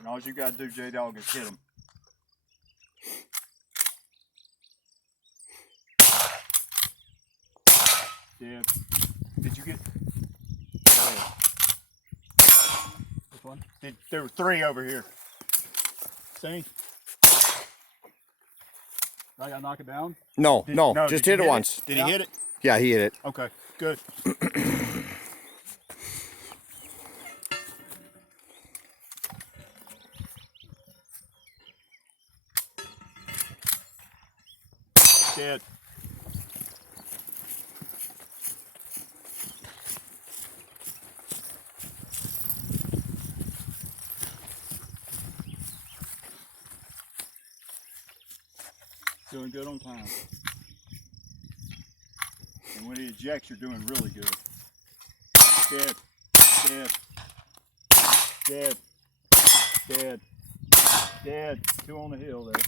and all you gotta do, J-Dawg, is hit him. Dead. Did you get? Which one? There were 3 over here. See? I gotta knock it down? No, just hit it once. Did he hit it? Yeah, he hit it. Okay, good. Dead. Doing good on time. And when he ejects, you're doing really good. Dead. Dead. Dead. Dead. Dead. 2 on the hill there.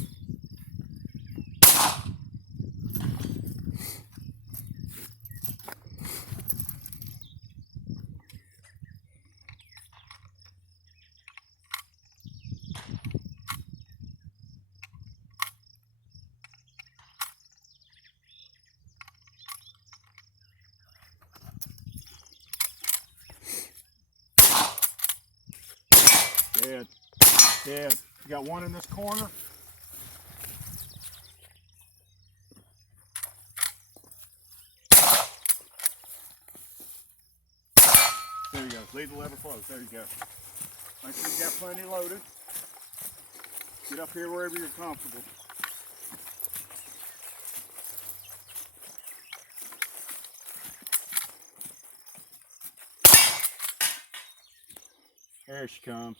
Dead. Dead. You got 1 in this corner. There you go. Leave the lever closed. There you go. Make sure you got plenty loaded. Get up here wherever you're comfortable. There she comes.